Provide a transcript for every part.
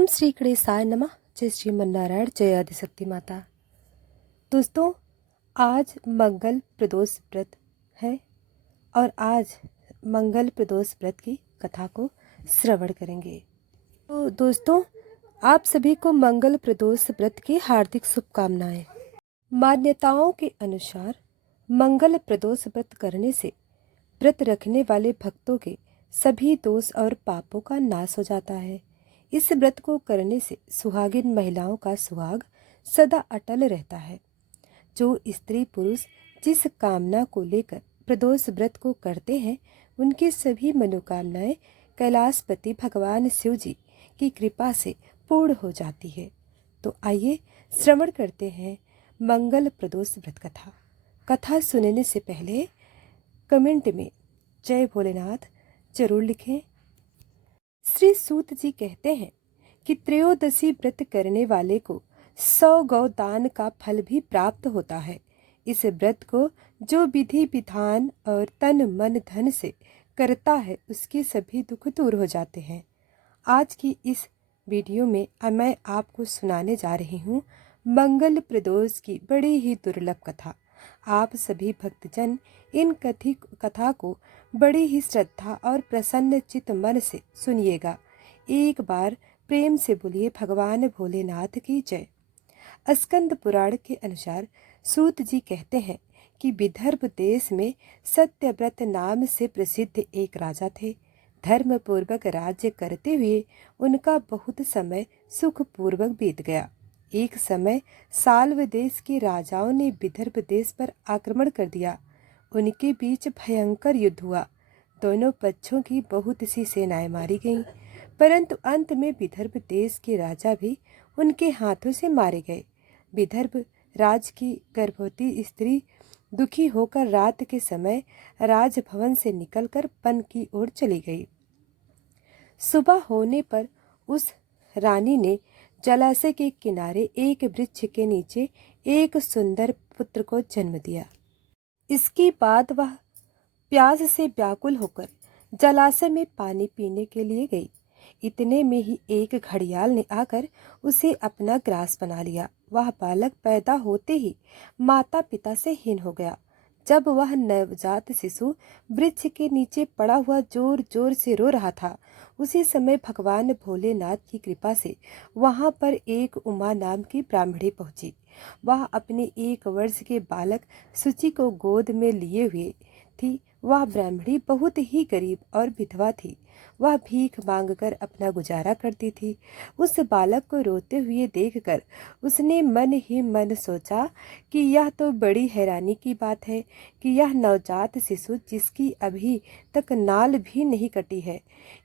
ओम श्री गणेशाय नमः। जय श्रीमन्नारायण, जय आदिशक्ति माता। दोस्तों, आज मंगल प्रदोष व्रत है और आज मंगल प्रदोष व्रत की कथा को श्रवण करेंगे। तो दोस्तों, आप सभी को मंगल प्रदोष व्रत की हार्दिक शुभकामनाएं। मान्यताओं के अनुसार मंगल प्रदोष व्रत करने से व्रत रखने वाले भक्तों के सभी दोष और पापों का नाश हो जाता है। इस व्रत को करने से सुहागिन महिलाओं का सुहाग सदा अटल रहता है। जो स्त्री पुरुष जिस कामना को लेकर प्रदोष व्रत को करते हैं, उनकी सभी मनोकामनाएं कैलाशपति भगवान शिव जी की कृपा से पूर्ण हो जाती है। तो आइए श्रवण करते हैं मंगल प्रदोष व्रत कथा। कथा सुनने से पहले कमेंट में जय भोलेनाथ जरूर लिखें। श्री सूत जी कहते हैं कि त्रयोदशी व्रत करने वाले को 100 गौ दान का फल भी प्राप्त होता है। इस व्रत को जो विधि विधान और तन मन धन से करता है, उसके सभी दुख दूर हो जाते हैं। आज की इस वीडियो में मैं आपको सुनाने जा रही हूँ मंगल प्रदोष की बड़ी ही दुर्लभ कथा। आप सभी भक्तजन इन कथा को बड़ी ही श्रद्धा और प्रसन्न चित्त मन से सुनिएगा। एक बार प्रेम से बोलिए भगवान भोलेनाथ की जय। स्कंद पुराण के अनुसार सूत जी कहते हैं कि विदर्भ देश में सत्यव्रत नाम से प्रसिद्ध एक राजा थे। धर्म पूर्वक राज्य करते हुए उनका बहुत समय सुखपूर्वक बीत गया। एक समय साल्व देश के राजाओं ने विदर्भ देश पर आक्रमण कर दिया। उनके बीच भयंकर युद्ध हुआ। दोनों पक्षों की बहुत सी सेनाएं मारी गईं, परंतु अंत में विदर्भ देश के राजा भी उनके हाथों से मारे गए। विदर्भ राज की गर्भवती स्त्री दुखी होकर रात के समय राजभवन से निकलकर वन की ओर चली गई। सुबह होने पर उस रानी ने जलाशय के किनारे एक वृक्ष के नीचे एक सुंदर पुत्र को जन्म दिया। इसके बाद वह प्यास से व्याकुल होकर जलाशय में पानी पीने के लिए गई। इतने में ही एक घड़ियाल ने आकर उसे अपना ग्रास बना लिया। वह बालक पैदा होते ही माता पिता से हीन हो गया। जब वह नवजात शिशु वृक्ष के नीचे पड़ा हुआ जोर जोर से रो रहा था, उसी समय भगवान भोलेनाथ की कृपा से वहां पर एक उमा नाम की ब्राह्मणी पहुंची। वह अपने 1 वर्ष के बालक सुचि को गोद में लिए हुए थी। वह ब्राह्मणी बहुत ही गरीब और विधवा थी। वह भीख मांगकर अपना गुजारा करती थी। उस बालक को रोते हुए देखकर उसने मन ही मन सोचा कि यह तो बड़ी हैरानी की बात है कि यह नवजात शिशु जिसकी अभी तक नाल भी नहीं कटी है,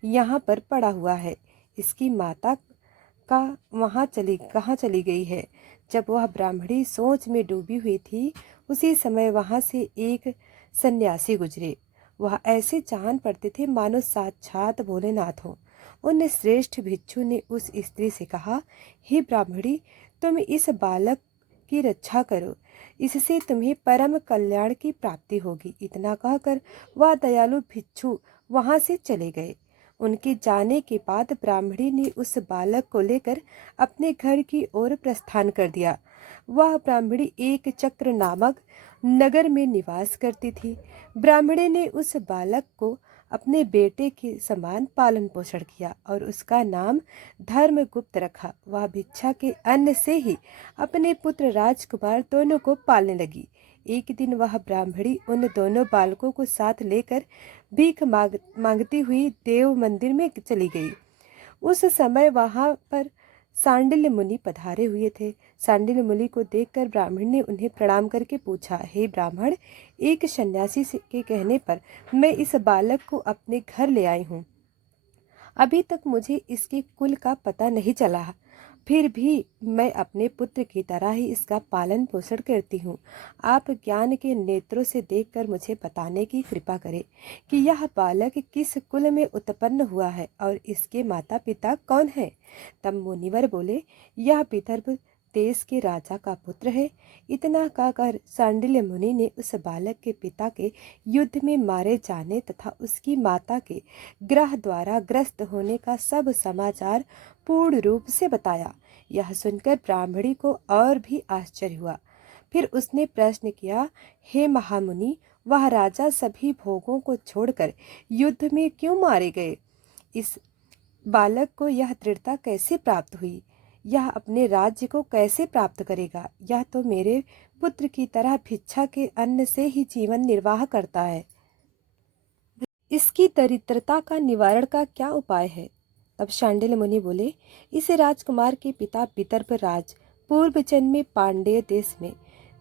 यहाँ पर पड़ा हुआ है। इसकी माता का कहाँ चली गई है। जब वह ब्राह्मणी सोच में डूबी हुई थी, उसी समय वहाँ से एक सन्यासी गुजरे। वह ऐसे जान पड़ते थे मानो साक्षात भोलेनाथ हो। उन श्रेष्ठ भिक्षु ने उस स्त्री से कहा, हे ब्राह्मणी, तुम इस बालक की रक्षा करो, इससे तुम्हें परम कल्याण की प्राप्ति होगी। इतना कहकर वह दयालु भिक्षु वहां से चले गए। उनके जाने के बाद ब्राह्मणी ने उस बालक को लेकर अपने घर की ओर प्रस्थान कर दिया। वह ब्राह्मणी एक चक्र नामक नगर में निवास करती थी। ब्राह्मणी ने उस बालक को अपने बेटे के समान पालन पोषण किया और उसका नाम धर्मगुप्त रखा। वह भिक्षा के अन्न से ही अपने पुत्र राजकुमार दोनों को पालने लगी। एक दिन वह ब्राह्मणी उन दोनों बालकों को साथ लेकर भीख मांगती हुई देव मंदिर में चली गई। उस समय वहां पर सांडिल्य मुनि पधारे हुए थे। सांडिल्य मुनि को देखकर ब्राह्मण ने उन्हें प्रणाम करके पूछा, हे ब्राह्मण, एक सन्यासी के कहने पर मैं इस बालक को अपने घर ले आई हूँ। अभी तक मुझे इसके कुल का पता नहीं चला, फिर भी मैं अपने पुत्र की तरह ही इसका पालन पोषण करती हूँ। आप ज्ञान के नेत्रों से देखकर मुझे बताने की कृपा करें कि यह बालक किस कुल में उत्पन्न हुआ है और इसके माता पिता कौन है। तब मुनिवर बोले, यह विदर्भ देश के राजा का पुत्र है। इतना कहकर शांडिल्य मुनि ने उस बालक के पिता के युद्ध में मारे जाने तथा उसकी माता के ग्रह द्वारा ग्रस्त होने का सब समाचार पूर्ण रूप से बताया। यह सुनकर ब्राह्मणी को और भी आश्चर्य हुआ। फिर उसने प्रश्न किया, हे महामुनि, वह राजा सभी भोगों को छोड़कर युद्ध में क्यों मारे गए? इस बालक को यह दृढ़ता कैसे प्राप्त हुई? यह अपने राज्य को कैसे प्राप्त करेगा? यह तो मेरे पुत्र की तरह भिक्षा के अन्न से ही जीवन निर्वाह करता है। इसकी दरिद्रता का निवारण का क्या उपाय है? तब शांडिल्य मुनि बोले, इस राजकुमार के पिता विदर्भ राज पूर्व जन्म में पांडेय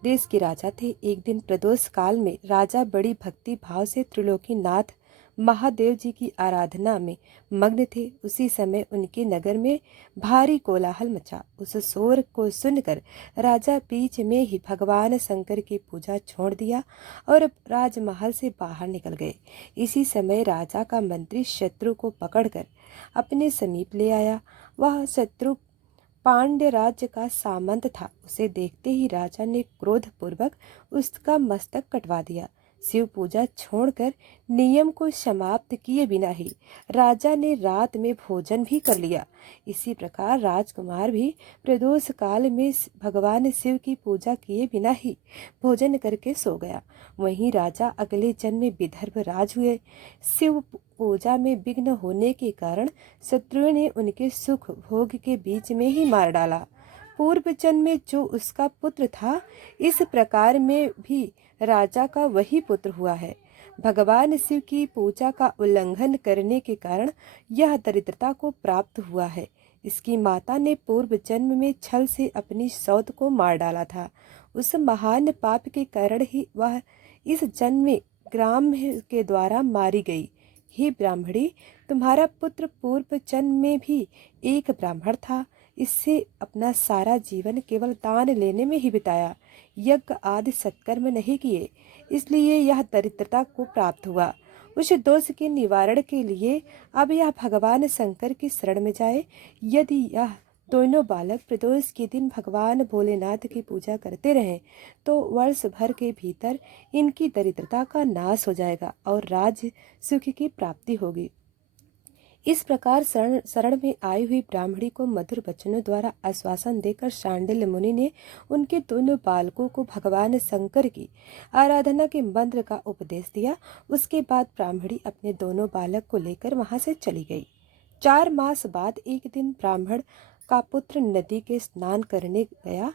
देश के राजा थे। एक दिन प्रदोष काल में राजा बड़ी भक्ति भाव से त्रिलोकीनाथ महादेव जी की आराधना में मग्न थे। उसी समय उनके नगर में भारी कोलाहल मचा। उस शोर को सुनकर राजा बीच में ही भगवान शंकर की पूजा छोड़ दिया और राजमहल से बाहर निकल गए। इसी समय राजा का मंत्री शत्रु को पकड़कर अपने समीप ले आया। वह शत्रु पांड्य राज्य का सामंत था। उसे देखते ही राजा ने क्रोधपूर्वक उसका मस्तक कटवा दिया। शिव पूजा छोड़कर नियम को समाप्त किए बिना ही राजा ने रात में भोजन भी कर लिया। इसी प्रकार राजकुमार भी प्रदोष काल में भगवान शिव की पूजा किए बिना ही भोजन करके सो गया। वहीं राजा अगले जन्म में विदर्भ राज हुए। शिव पूजा में विघ्न होने के कारण शत्रु ने उनके सुख भोग के बीच में ही मार डाला। पूर्व जन्म में जो उसका पुत्र था, इस प्रकार में भी राजा का वही पुत्र हुआ है। भगवान शिव की पूजा का उल्लंघन करने के कारण यह दरिद्रता को प्राप्त हुआ है। इसकी माता ने पूर्व जन्म में छल से अपनी सौत को मार डाला था। उस महान पाप के कारण ही वह इस जन्म में ग्राम के द्वारा मारी गई। हे ब्राह्मणी, तुम्हारा पुत्र पूर्व जन्म में भी एक ब्राह्मण था। इससे अपना सारा जीवन केवल दान लेने में ही बिताया, यज्ञ आदि सत्कर्म नहीं किए, इसलिए यह दरिद्रता को प्राप्त हुआ। उस दोष के निवारण के लिए अब यह भगवान शंकर की शरण में जाए। यदि यह दोनों बालक प्रदोष के दिन भगवान भोलेनाथ की पूजा करते रहें तो वर्ष भर के भीतर इनकी दरिद्रता का नाश हो जाएगा और राज्य सुख की प्राप्ति होगी। इस प्रकार शरण में आई हुई ब्राह्मणी को मधुर वचनों द्वारा आश्वासन देकर शांडिल्य मुनि ने उनके दोनों बालकों को भगवान शंकर की आराधना के मंत्र का उपदेश दिया। उसके बाद ब्राह्मणी अपने दोनों बालक को लेकर वहां से चली गई। 4 मास बाद एक दिन ब्राह्मण का पुत्र नदी के स्नान करने गया।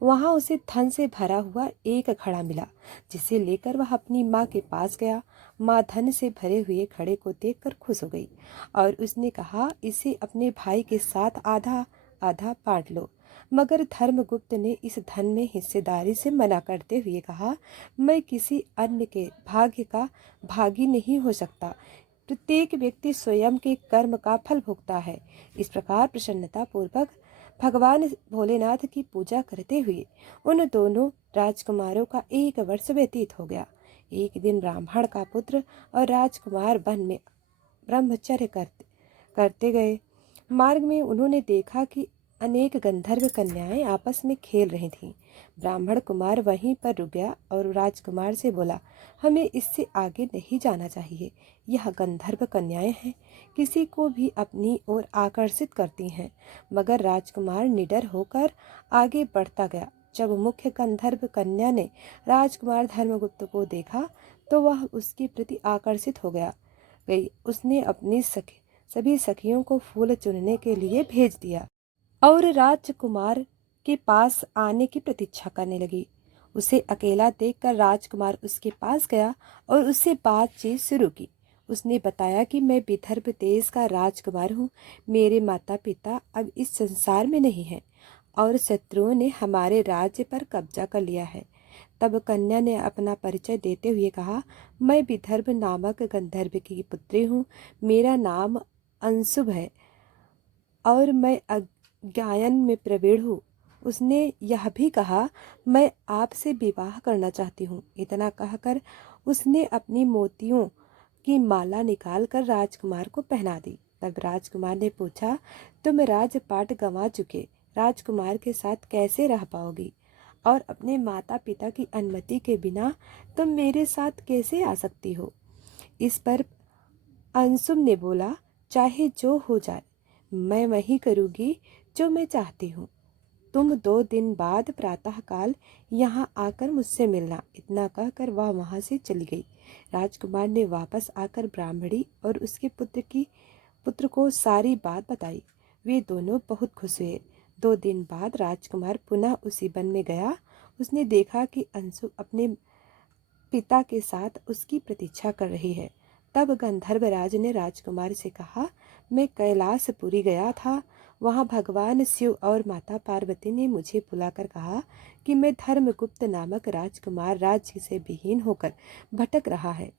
वहां उसे धन से भरा हुआ एक घड़ा मिला, जिसे लेकर वह अपनी माँ के पास गया। माँ धन से भरे हुए घड़े को देखकर खुश हो गई और उसने कहा, इसे अपने भाई के साथ आधा आधा बांट लो। मगर धर्मगुप्त ने इस धन में हिस्सेदारी से मना करते हुए कहा, मैं किसी अन्य के भाग्य का भागी नहीं हो सकता। प्रत्येक व्यक्ति स्वयं के कर्म का फल भोगता है। इस प्रकार प्रसन्नता पूर्वक भगवान भोलेनाथ की पूजा करते हुए उन दोनों राजकुमारों का 1 वर्ष व्यतीत हो गया। एक दिन ब्राह्मण का पुत्र और राजकुमार वन में ब्रह्मचर्य करते गए। मार्ग में उन्होंने देखा कि अनेक गंधर्व कन्याएं आपस में खेल रही थीं। ब्राह्मण कुमार वहीं पर रुक गया और राजकुमार से बोला, हमें इससे आगे नहीं जाना चाहिए। यह गंधर्व कन्याएं हैं, किसी को भी अपनी ओर आकर्षित करती हैं। मगर राजकुमार निडर होकर आगे बढ़ता गया। जब मुख्य गंधर्व कन्या ने राजकुमार धर्मगुप्त को देखा तो वह उसके प्रति आकर्षित हो गई। उसने अपनी सभी सखियों को फूल चुनने के लिए भेज दिया और राजकुमार के पास आने की प्रतीक्षा करने लगी। उसे अकेला देखकर राजकुमार उसके पास गया और उससे बातचीत शुरू की। उसने बताया कि मैं विदर्भ देश का राजकुमार हूँ। मेरे माता पिता अब इस संसार में नहीं हैं और शत्रुओं ने हमारे राज्य पर कब्जा कर लिया है। तब कन्या ने अपना परिचय देते हुए कहा, मैं विदर्भ नामक गंधर्व की पुत्री हूँ। मेरा नाम अंशुभ है और मैं गायन में प्रवीण हूँ। उसने यह भी कहा, मैं आपसे विवाह करना चाहती हूँ। इतना कहकर उसने अपनी मोतियों की माला निकालकर राजकुमार को पहना दी। तब राजकुमार ने पूछा, तुम राजपाट गंवा चुके राजकुमार के साथ कैसे रह पाओगी? और अपने माता पिता की अनुमति के बिना तुम मेरे साथ कैसे आ सकती हो? इस पर अंशुम ने बोला, चाहे जो हो जाए, मैं वही करूँगी जो मैं चाहती हूँ। तुम 2 दिन बाद प्रातःकाल यहाँ आकर मुझसे मिलना। इतना कहकर वह वहाँ से चली गई। राजकुमार ने वापस आकर ब्राह्मणी और उसके पुत्र को सारी बात बताई। वे दोनों बहुत खुश हुए। 2 दिन बाद राजकुमार पुनः उसी वन में गया। उसने देखा कि अंशु अपने पिता के साथ उसकी प्रतीक्षा कर रही है। तब गंधर्वराज ने राजकुमार से कहा, मैं कैलाशपुरी गया था। वहाँ भगवान शिव और माता पार्वती ने मुझे बुलाकर कहा कि मैं धर्मगुप्त नामक राजकुमार राज्य से विहीन होकर भटक रहा है।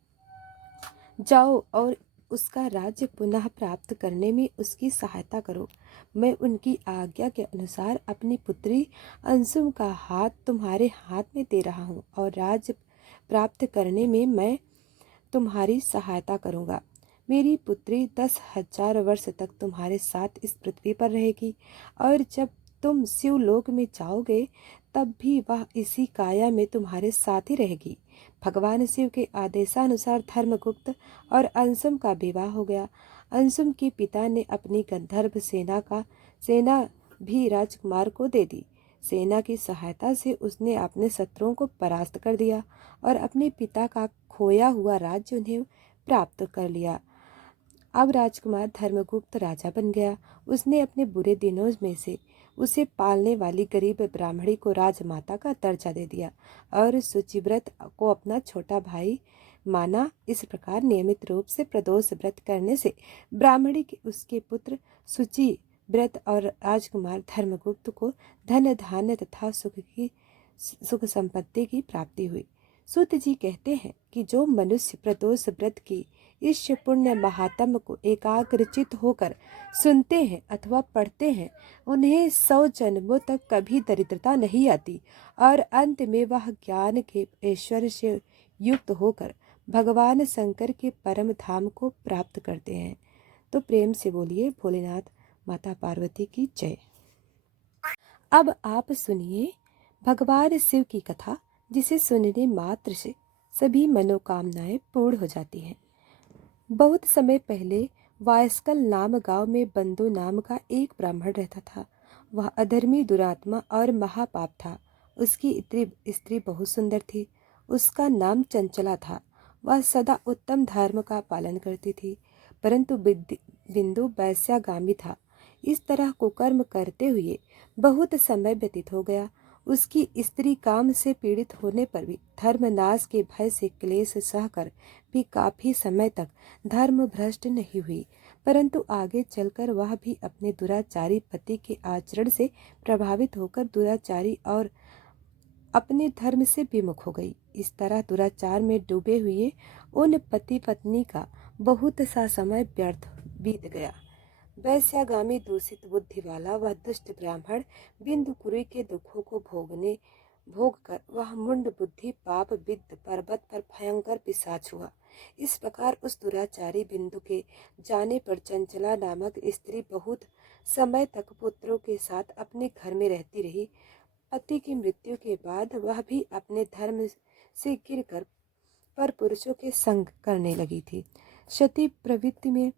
जाओ और उसका राज्य पुनः प्राप्त करने में उसकी सहायता करो। मैं उनकी आज्ञा के अनुसार अपनी पुत्री अंशुम का हाथ तुम्हारे हाथ में दे रहा हूँ और राज्य प्राप्त करने में मैं तुम्हारी सहायता करूँगा। मेरी पुत्री 10,000 वर्ष तक तुम्हारे साथ इस पृथ्वी पर रहेगी और जब तुम शिवलोक में जाओगे तब भी वह इसी काया में तुम्हारे साथ ही रहेगी। भगवान शिव के आदेशानुसार धर्मगुप्त और अंशुम का विवाह हो गया। अंशुम के पिता ने अपनी गंधर्व सेना भी राजकुमार को दे दी। सेना की सहायता से उसने अपने शत्रुओं को परास्त कर दिया और अपने पिता का खोया हुआ राज्य उन्हें प्राप्त कर लिया। अब राजकुमार धर्मगुप्त राजा बन गया। उसने अपने बुरे दिनों में से उसे पालने वाली गरीब ब्राह्मणी को राजमाता का दर्जा दे दिया और शुचिव्रत को अपना छोटा भाई माना। इस प्रकार नियमित रूप से प्रदोष व्रत करने से ब्राह्मणी के उसके पुत्र शुचि व्रत और राजकुमार धर्मगुप्त को धन धान्य तथा सुख संपत्ति की प्राप्ति हुई। सूत जी कहते हैं कि जो मनुष्य प्रदोष व्रत की इस पुण्य महात्म को एकाग्रचित होकर सुनते हैं अथवा पढ़ते हैं, उन्हें 100 जन्मों तक कभी दरिद्रता नहीं आती और अंत में वह ज्ञान के ऐश्वर्य से युक्त होकर भगवान शंकर के परम धाम को प्राप्त करते हैं। तो प्रेम से बोलिए भोलेनाथ माता पार्वती की जय। अब आप सुनिए भगवान शिव की कथा, जिसे सुनने मात्र से सभी मनोकामनाएं पूर्ण हो जाती हैं। बहुत समय पहले वायस्कल नाम गांव में बंधु नाम का एक ब्राह्मण रहता था। वह अधर्मी, दुरात्मा और महापाप था। उसकी स्त्री बहुत सुंदर थी। उसका नाम चंचला था। वह सदा उत्तम धर्म का पालन करती थी, परंतु बिंदु वैश्यागामी था। इस तरह कुकर्म करते हुए बहुत समय व्यतीत हो गया। उसकी स्त्री काम से पीड़ित होने पर भी धर्मनाश के भय से क्लेश सहकर भी काफी समय तक धर्म भ्रष्ट नहीं हुई, परंतु आगे चलकर वह भी अपने दुराचारी पति के आचरण से प्रभावित होकर दुराचारी और अपने धर्म से विमुख हो गई। इस तरह दुराचार में डूबे हुए उन पति पत्नी का बहुत सा समय व्यर्थ बीत गया। वैश्यागामी दूषित बुद्धि वाला वह दुष्ट ब्राह्मण बिंदुपुरी के दुखों को भोग कर वह मुंड बुद्धि पाप विद्ध पर्वत पर भयंकर पिशाच हुआ। इस प्रकार उस दुराचारी बिंदु के जाने पर चंचला नामक स्त्री बहुत समय तक पुत्रों के साथ अपने घर में रहती रही। पति की मृत्यु के बाद वह भी अपने धर्म से गिरकर पर पुरुषों के संग करने लगी थी। सती प्रवृत्ति में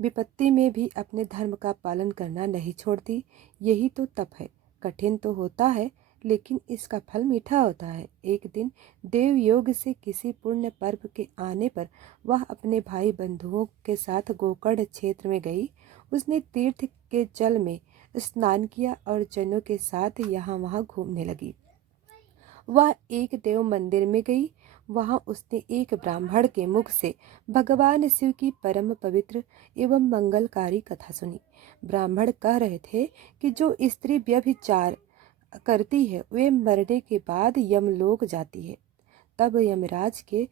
विपत्ति में भी अपने धर्म का पालन करना नहीं छोड़ती। यही तो तप है। कठिन तो होता है, लेकिन इसका फल मीठा होता है। एक दिन देव योग से किसी पुण्य पर्व के आने पर वह अपने भाई बंधुओं के साथ गोकर्ण क्षेत्र में गई। उसने तीर्थ के जल में स्नान किया और जनों के साथ यहाँ वहाँ घूमने लगी। वह एक देव मंदिर में गई। वहां उसने एक ब्राह्मण के मुख से भगवान शिव की परम पवित्र एवं मंगलकारी कथा सुनी। ब्राह्मण कह रहे थे कि जो स्त्री व्यभिचार करती है वे मरने के बाद यमलोक जाती है। तब यमराज के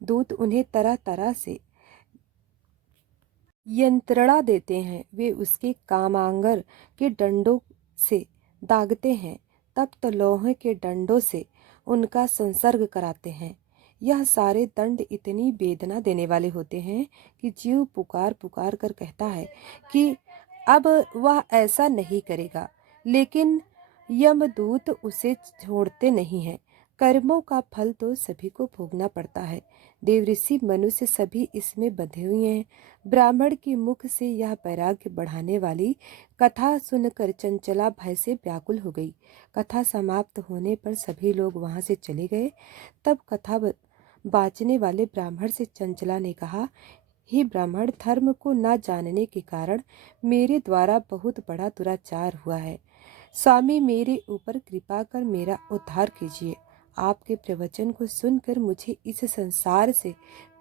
दूत उन्हें तरह तरह से यंत्रणा देते हैं। वे उसके कामांगर के डंडों से दागते हैं, तप्त लोहे के डंडों से उनका संसर्ग कराते हैं। यह सारे दंड इतनी वेदना देने वाले होते हैं कि जीव पुकार पुकार कर कहता है कि अब वह ऐसा नहीं करेगा। लेकिन यमदूत उसे छोड़ते नहीं हैं। कर्मों का फल तो सभी को भोगना पड़ता है। देवऋषि मनुष्य सभी इसमें बंधे हुए हैं। ब्राह्मण के मुख से यह वैराग्य बढ़ाने वाली कथा सुनकर चंचला भय से व्याकुल हो गई। कथा समाप्त होने पर सभी लोग वहां से चले गए। तब कथा बाँचने वाले ब्राह्मण से चंचला ने कहा, हे ब्राह्मण, धर्म को न जानने के कारण मेरे द्वारा बहुत बड़ा दुराचार हुआ है। स्वामी, मेरे ऊपर कृपा कर मेरा उद्धार कीजिए। आपके प्रवचन को सुनकर मुझे इस संसार से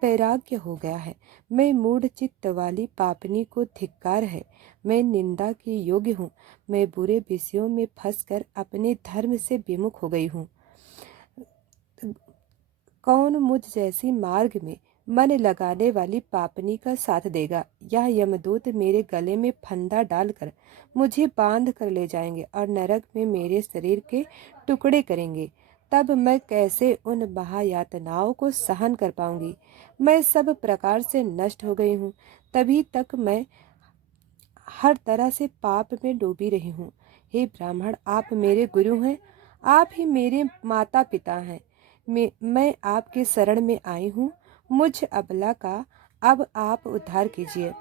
वैराग्य हो गया है। मैं मूढ़ चित्त वाली पापनी को धिक्कार है। मैं निंदा के योग्य हूँ। मैं बुरे विषयों में फंसकर अपने धर्म से विमुख हो गई हूँ। कौन मुझ जैसी मार्ग में मन लगाने वाली पापनी का साथ देगा? यह यमदूत मेरे गले में फंदा डालकर मुझे बांध कर ले जाएंगे और नरक में मेरे शरीर के टुकड़े करेंगे। तब मैं कैसे उन महायातनाओं को सहन कर पाऊंगी? मैं सब प्रकार से नष्ट हो गई हूँ। तभी तक मैं हर तरह से पाप में डूबी रही हूँ। हे ब्राह्मण, आप मेरे गुरु हैं। आप ही मेरे माता पिता हैं। मैं आपके शरण में आई हूँ। मुझ अबला का अब आप उद्धार कीजिए।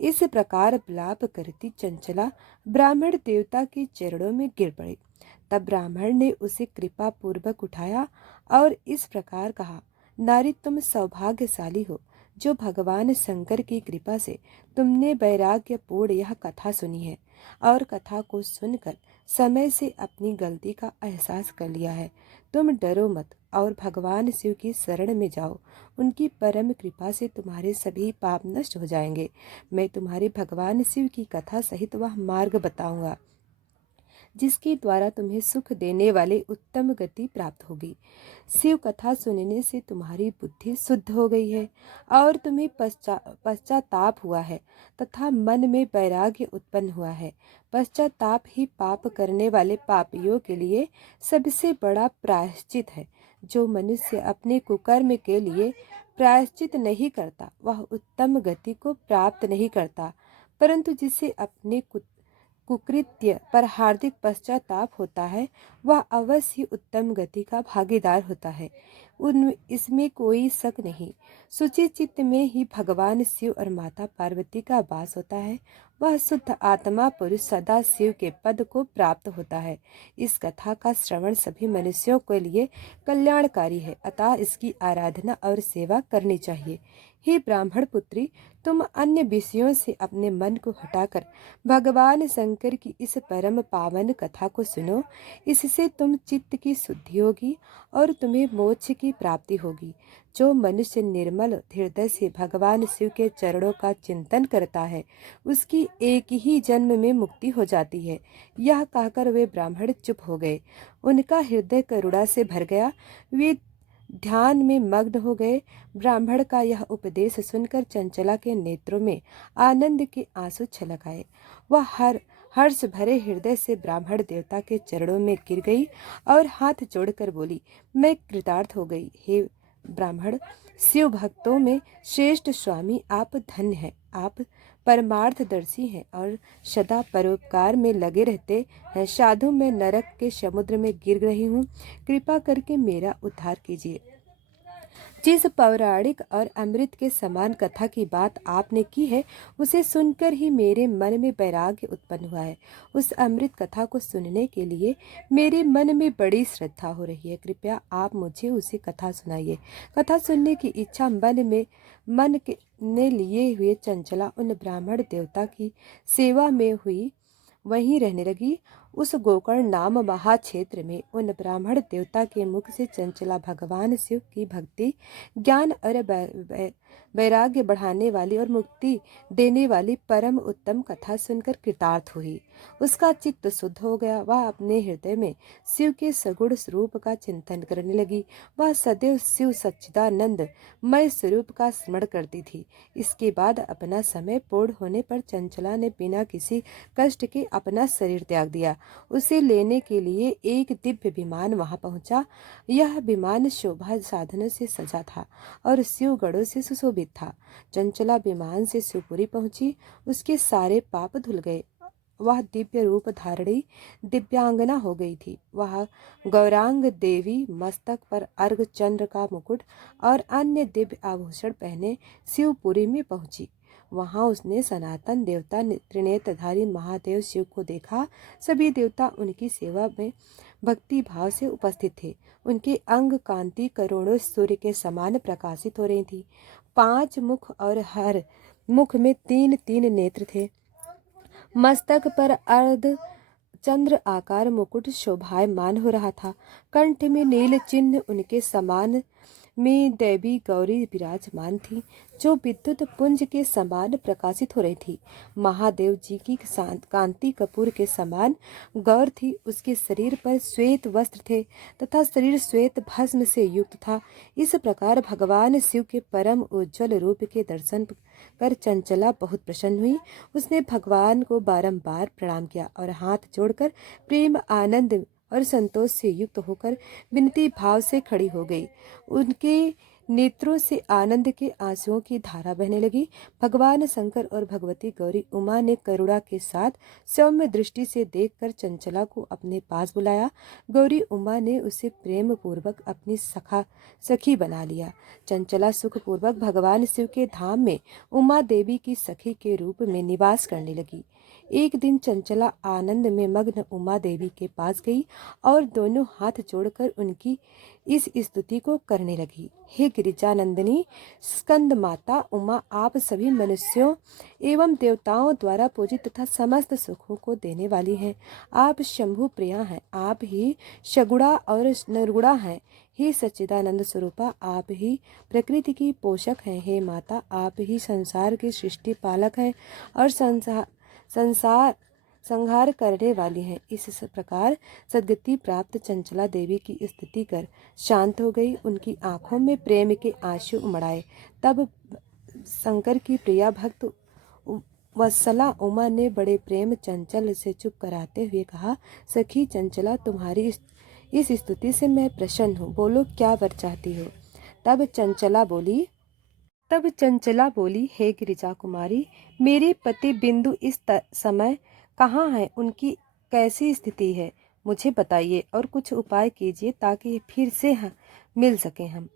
इस प्रकार विलाप करती चंचला ब्राह्मण देवता के चरणों में गिर पड़ी। तब ब्राह्मण ने उसे कृपा पूर्वक उठाया और इस प्रकार कहा, नारी, तुम सौभाग्यशाली हो जो भगवान शंकर की कृपा से तुमने वैराग्यपूर्ण यह कथा सुनी है और कथा को सुनकर समय से अपनी गलती का एहसास कर लिया है। तुम डरो मत और भगवान शिव की शरण में जाओ। उनकी परम कृपा से तुम्हारे सभी पाप नष्ट हो जाएंगे। मैं तुम्हारे भगवान शिव की कथा सहित वह मार्ग बताऊंगा जिसके द्वारा तुम्हें सुख देने वाले उत्तम गति प्राप्त होगी। शिव कथा सुनने से तुम्हारी बुद्धि शुद्ध हो गई है और तुम्हें पश्चाताप हुआ है तथा मन में वैराग्य उत्पन्न हुआ है। पश्चाताप ही पाप करने वाले पापियों के लिए सबसे बड़ा प्रायश्चित है। जो मनुष्य अपने कुकर्म के लिए प्रायश्चित नहीं करता वह उत्तम गति को प्राप्त नहीं करता, परंतु जिसे अपने कुकृत्य पर हार्दिक पश्चाताप होता है वह अवश्य उत्तम गति का भागीदार होता है। उन इसमें कोई शक नहीं। सुचित चित्त में ही भगवान शिव और माता पार्वती का वास होता है। वह शुद्ध आत्मा पुरुष सदा शिव के पद को प्राप्त होता है। इस कथा का श्रवण सभी मनुष्यों के लिए कल्याणकारी है, अतः इसकी आराधना और सेवा करनी चाहिए। हे ब्राह्मण पुत्री, तुम अन्य विषयों से अपने मन को हटाकर भगवान शंकर की इस परम पावन कथा को सुनो। इससे तुम चित्त की शुद्धि होगी और तुम्हें मोक्ष की प्राप्ति होगी। जो मनुष्य निर्मल हृदय से भगवान शिव के चरणों का चिंतन करता है उसकी एक ही जन्म में मुक्ति हो जाती है। यह कहकर वे ब्राह्मण चुप हो गए। उनका हृदय करुणा से भर गया। वे ध्यान में मग्न हो गए। ब्राह्मण का यह उपदेश सुनकर चंचला के नेत्रों में आनंद के आंसू छलक आए। वह हर्ष भरे हृदय से ब्राह्मण देवता के चरणों में गिर गई और हाथ जोड़कर बोली, मैं कृतार्थ हो गई। हे ब्राह्मण, शिव भक्तों में श्रेष्ठ स्वामी आप धन्य हैं। आप परमार्थदर्शी हैं और सदा परोपकार में लगे रहते हैं। साधु, मैं नरक के समुद्र में गिर रही हूँ। कृपा करके मेरा उद्धार कीजिए। जिस पौराणिक और अमृत के समान कथा की बात आपने की है उसे सुनकर ही मेरे मन में वैराग्य उत्पन्न हुआ है। उस अमृत कथा को सुनने के लिए मेरे मन में बड़ी श्रद्धा हो रही है। कृपया आप मुझे उसी कथा सुनाइए। कथा सुनने की इच्छा मन के ने लिए हुए चंचला उन ब्राह्मण देवता की सेवा में हुई वहीं रहने लगी। उस गोकर्ण नाम महाक्षेत्र में उन ब्राह्मण देवता के मुख से चंचला भगवान शिव की भक्ति, ज्ञान और वैराग्य बढ़ाने वाली और मुक्ति देने वाली परम उत्तम कथा सुनकर कृतार्थ हुई। उसका चित्त शुद्ध हो गया। वह अपने हृदय में शिव के सगुण स्वरूप का चिंतन करने लगी। वह सदैव शिव सच्चिदानंद मय स्वरूप का स्मरण करती थी। इसके बाद अपना समय पूर्ण होने पर चंचला ने बिना किसी कष्ट के अपना शरीर त्याग दिया। उसे लेने के लिए एक दिव्य विमान वहां पहुंचा। यह विमान शोभा साधनों से सजा था और शिव गणों से सुशोभित था। चंचला विमान से शिवपुरी पहुंची। उसके सारे पाप धुल गए वह दिव्य रूप धारणी दिव्यांगना हो गई थी। वह गौरांग देवी मस्तक पर अर्घ चंद्र का मुकुट और अन्य दिव्य आभूषण पहने शिवपुरी में पहुंची। वहां उसने सनातन देवता त्रिनेत्रधारी महादेव शिव को देखा। सभी देवता उनकी सेवा में भक्ति भाव से उपस्थित थे। उनके अंग कांति करोड़ों सूर्य के समान प्रकाशित हो रही थी। 5 मुख और हर मुख में 3-3 नेत्र थे। मस्तक पर अर्ध चंद्र आकार मुकुट शोभायमान हो रहा था। कंठ में नील चिन्ह उनके समान में देवी गौरी विराजमान थी, जो विद्युत पुंज के समान प्रकाशित हो रही थी। महादेव जी की कांति कपूर के समान गौर थी। उसके शरीर पर श्वेत वस्त्र थे तथा शरीर श्वेत भस्म से युक्त था। इस प्रकार भगवान शिव के परम उज्ज्वल रूप के दर्शन कर चंचला बहुत प्रसन्न हुई। उसने भगवान को बारंबार प्रणाम किया और हाथ जोड़कर प्रेम आनंद और संतोष से युक्त होकर विनती भाव से खड़ी हो गई। उनके नेत्रों से आनंद के आंसुओं की धारा बहने लगी। भगवान शंकर और भगवती गौरी उमा ने करुणा के साथ सौम्य दृष्टि से देखकर चंचला को अपने पास बुलाया। गौरी उमा ने उसे प्रेम पूर्वक अपनी सखी बना लिया। चंचला सुखपूर्वक भगवान शिव के धाम में उमा देवी की सखी के रूप में निवास करने लगी। एक दिन चंचला आनंद में मग्न उमा देवी के पास गई और दोनों हाथ जोड़कर उनकी इस स्तुति को करने लगी। हे गिरिजानंदिनी स्कंद माता उमा, आप सभी मनुष्यों एवं देवताओं द्वारा पूजित तथा समस्त सुखों को देने वाली हैं। आप शंभु प्रिया हैं। आप ही शगुड़ा और निर्गुणा हैं। हे सच्चिदानंद स्वरूपा, आप ही प्रकृति की पोषक हैं। हे माता, आप ही संसार की सृष्टि पालक हैं और संहार करने वाली हैं। इस प्रकार सद्गति प्राप्त चंचला देवी की स्तुति कर शांत हो गई। उनकी आंखों में प्रेम के आंसू उमड़ाए। तब शंकर की प्रिया भक्त वत्सला उमा ने बड़े प्रेम चंचल से चुप कराते हुए कहा, सखी चंचला, तुम्हारी इस स्तुति से मैं प्रसन्न हूँ। बोलो, क्या वर चाहती हो? तब चंचला बोली, हे गिरिजा कुमारी, मेरे पति बिंदु इस समय कहाँ हैं? उनकी कैसी स्थिति है? मुझे बताइए और कुछ उपाय कीजिए ताकि फिर से मिल सकें हम।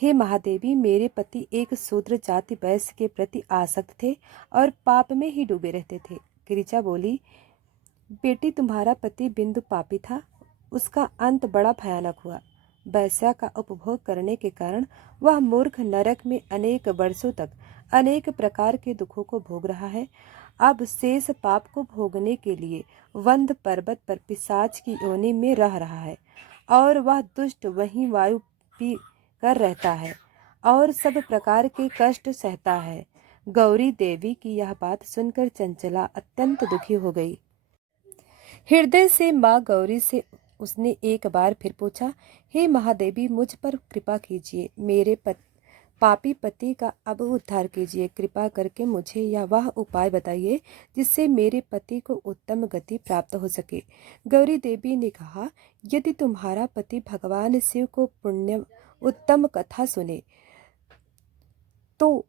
हे महादेवी, मेरे पति एक शूद्र जाति वैश्य के प्रति आसक्त थे और पाप में ही डूबे रहते थे। गिरिजा बोली, बेटी, तुम्हारा पति बिंदु पापी था। उसका अंत बड़ा भयानक हुआ। वैश्या का उपभोग करने के कारण वह मूर्ख नरक में अनेक वर्षों तक अनेक प्रकार के दुखों को भोग रहा है। अब शेष पाप को भोगने के लिए वंद पर्वत पर पिशाच की योनि में रह रहा है और वह दुष्ट वहीं वायु पी कर रहता है और सब प्रकार के कष्ट सहता है। गौरी देवी की यह बात सुनकर चंचला अत्यंत दुखी हो गई। हृदय से माँ गौरी से उसने एक बार फिर पूछा, हे महादेवी, मुझ पर कृपा कीजिए। मेरे पापी पति का अब उद्धार कीजिए। कृपा करके मुझे यह वह उपाय बताइए जिससे मेरे पति को उत्तम गति प्राप्त हो सके। गौरी देवी ने कहा, यदि तुम्हारा पति भगवान शिव को पुण्य उत्तम कथा सुने तो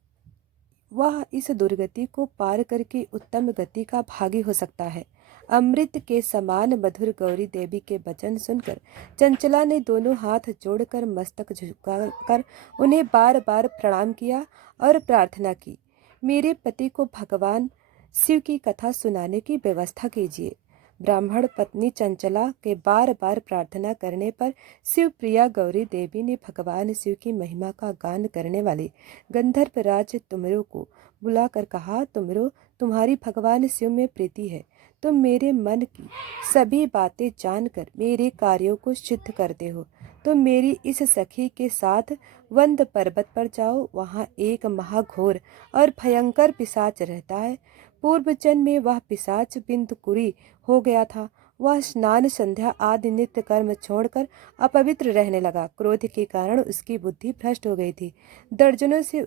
वह इस दुर्गति को पार करके उत्तम गति का भागी हो सकता है। अमृत के समान मधुर गौरी देवी के वचन सुनकर चंचला ने दोनों हाथ जोड़कर मस्तक झुकाकर उन्हें बार बार प्रणाम किया और प्रार्थना की, मेरे पति को भगवान शिव की कथा सुनाने की व्यवस्था कीजिए। ब्राह्मण पत्नी चंचला के बार बार प्रार्थना करने पर शिव प्रिया गौरी देवी ने भगवान शिव की महिमा का गान करने वाले गंधर्वराज तुमरो को बुलाकर कहा, तुमरो, तुम्हारी भगवान शिव में प्रीति है। तुम मेरे मन की सभी बातें जानकर मेरे कार्यों को सिद्ध करते हो। तुम मेरी इस सखी के साथ वंद पर्वत पर जाओ। वहाँ एक महाघोर और भयंकर पिशाच रहता है। पूर्व जन्म में वह पिशाच बिंदुकुरी हो गया था। वह स्नान संध्या आदि नित्य कर्म छोड़कर अपवित्र रहने लगा। क्रोध के कारण उसकी बुद्धि भ्रष्ट हो गई थी। दर्जनों से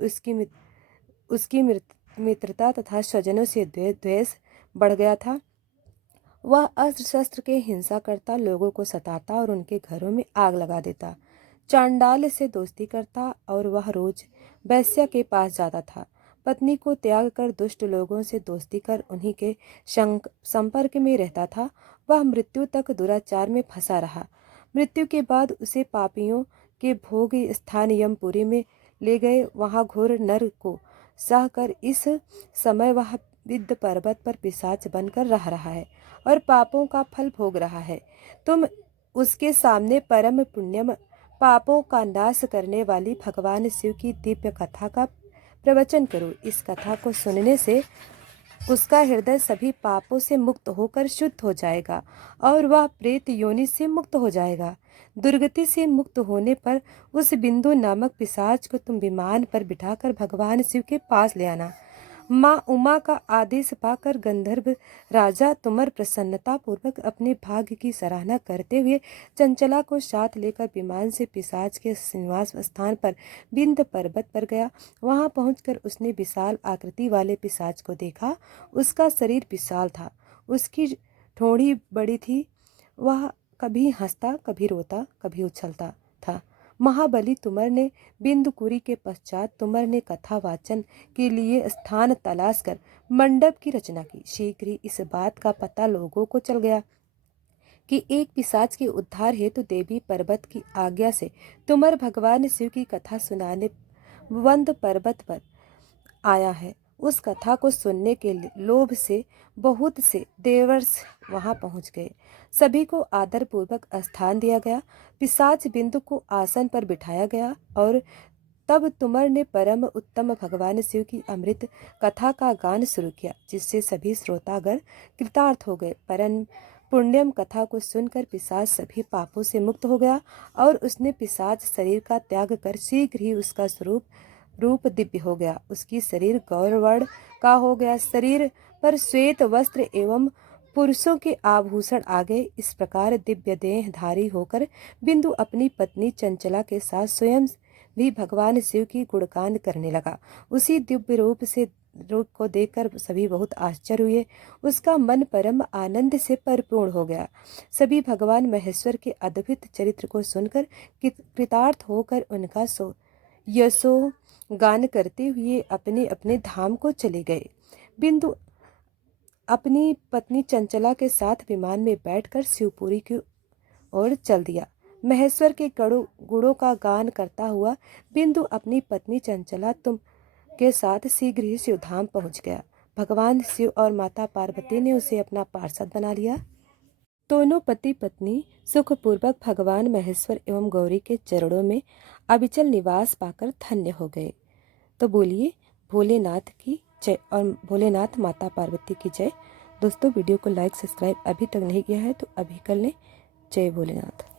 उसकी मित्रता तथा स्वजनों से द्वेष बढ़ गया था। वह अस्त्र शस्त्र के हिंसा करता, लोगों को सताता और उनके घरों में आग लगा देता। चांडाल से दोस्ती करता और वह रोज वैश्या के पास जाता था। पत्नी को त्याग कर दुष्ट लोगों से दोस्ती कर उन्हीं के संपर्क में रहता था, वह मृत्यु तक दुराचार में फंसा रहा। मृत्यु के बाद उसे पापियों के भोग स्थान यमपुरी में ले गए। वहां घोर नर को सह कर इस समय वह विद्य पर्वत पर पिशाच बनकर रह रहा है और पापों का फल भोग रहा है। तुम उसके सामने परम पुण्यम पापों का नाश करने वाली भगवान शिव की दिव्य कथा का प्रवचन करो। इस कथा को सुनने से उसका हृदय सभी पापों से मुक्त होकर शुद्ध हो जाएगा और वह प्रेत योनि से मुक्त हो जाएगा। दुर्गति से मुक्त होने पर उस बिंदु नामक पिशाच को तुम विमान पर बिठाकर भगवान शिव के पास ले आना। माँ उमा का आदेश पाकर गंधर्व राजा तुमर प्रसन्नता पूर्वक अपने भाग्य की सराहना करते हुए चंचला को साथ लेकर विमान से पिशाच के निवास स्थान पर विंध्य पर्वत पर गया। वहां पहुंचकर उसने विशाल आकृति वाले पिशाच को देखा। उसका शरीर विशाल था, उसकी ठोड़ी बड़ी थी। वह कभी हंसता, कभी रोता, कभी उछलता था। महाबली तुमर ने बिंदुकुरी के पश्चात तुमर ने कथा वाचन के लिए स्थान तलाश कर मंडप की रचना की। शीघ्र ही इस बात का पता लोगों को चल गया कि एक पिशाच के उद्धार हेतु देवी पर्वत की आज्ञा से तुमर भगवान शिव की कथा सुनाने वंद पर्वत पर आया है। उस कथा को सुनने के लोभ से बहुत से देवर्ष वहां पहुंच गए। सभी को आदर पूर्वक स्थान दिया गया। पिशाच बिंदु को आसन पर बिठाया गया और तब तुमर ने परम उत्तम भगवान शिव की अमृत कथा का गान शुरू किया, जिससे सभी श्रोतागण कृतार्थ हो गए। परम पुण्यम कथा को सुनकर पिशाच सभी पापों से मुक्त हो गया और उसने पिशाच शरीर का त्याग कर शीघ्र ही उसका रूप दिव्य हो गया। उसकी शरीर गौरवर्ण का हो गया। शरीर पर श्वेत वस्त्र एवं पुरुषों के आभूषण आ गए। इस प्रकार दिव्य देहधारी होकर बिंदु अपनी पत्नी चंचला के साथ स्वयं भी भगवान शिव की गुणगान करने लगा। उसी दिव्य रूप को देखकर सभी बहुत आश्चर्य हुए। उसका मन परम आनंद से परिपूर्ण हो गया। सभी भगवान महेश्वर के अद्भुत चरित्र को सुनकर कृतार्थ होकर उनका यशो गान करते हुए अपने अपने धाम को चले गए। बिंदु अपनी पत्नी चंचला के साथ विमान में बैठकर शिवपुरी की ओर चल दिया। महेश्वर के गुणों का गान करता हुआ बिंदु अपनी पत्नी चंचला तुम के साथ शीघ्र ही शिवधाम पहुंच गया। भगवान शिव और माता पार्वती ने उसे अपना पार्षद बना लिया। दोनों पति पत्नी सुखपूर्वक भगवान महेश्वर एवं गौरी के चरणों में अविचल निवास पाकर धन्य हो गए। तो बोलिए भोलेनाथ की जय और भोलेनाथ माता पार्वती की जय। दोस्तों वीडियो को लाइक सब्सक्राइब अभी तक नहीं किया है तो अभी कर लें। जय भोलेनाथ।